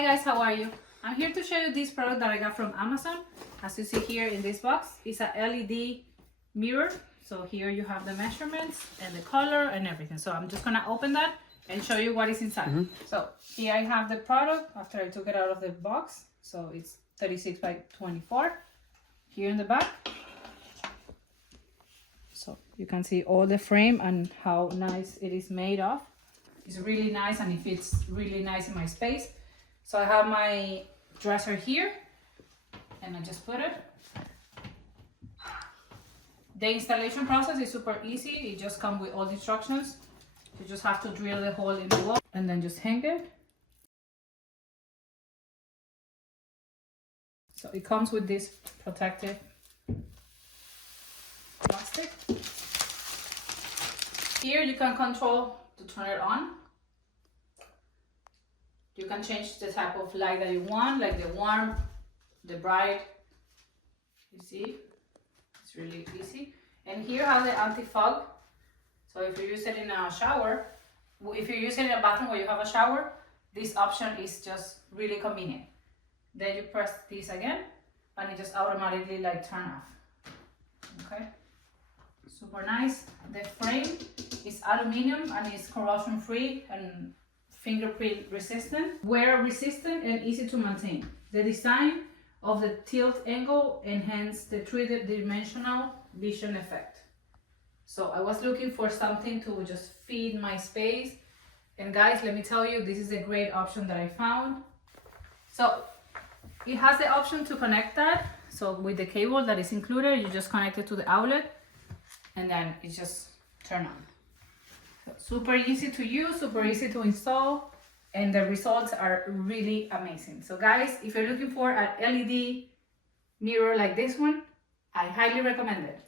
Hi guys, how are you? I'm here to show you this product that I got from Amazon. As you see here in this box, it's a LED mirror. So here you have the measurements and the color and everything. So I'm just gonna open that and show you what is inside. So here I have the product after I took it out of the box. So it's 36 by 24 here in the back. So you can see all the frame and how nice it is made of. It's really nice and it fits really nice in my space. So I have my dresser here and I just put it. The installation process is super easy. It just comes with all the instructions. You just have to drill the hole in the wall and then just hang it. So it comes with this protective plastic. Here you can control to turn it on. You can change the type of light that you want, like the warm, the bright. You see, it's really easy. And here have the anti-fog. So if you use it in a shower, if you use it in a bathroom where you have a shower, this option is just really convenient. Then you press this again and it just automatically like turn off. Okay, super nice. The frame is aluminum and it's corrosion free and fingerprint resistant, wear resistant and easy to maintain. The design of the tilt angle enhance the three-dimensional vision effect. So I was looking for something to just fit my space, and guys, let me tell you, this is a great option that I found. So it has the option to connect that. So with the cable that is included, you just connect it to the outlet and then it just turn on. So super easy to use, super easy to install, and the results are really amazing. So guys, if you're looking for an LED mirror like this one, I highly recommend it.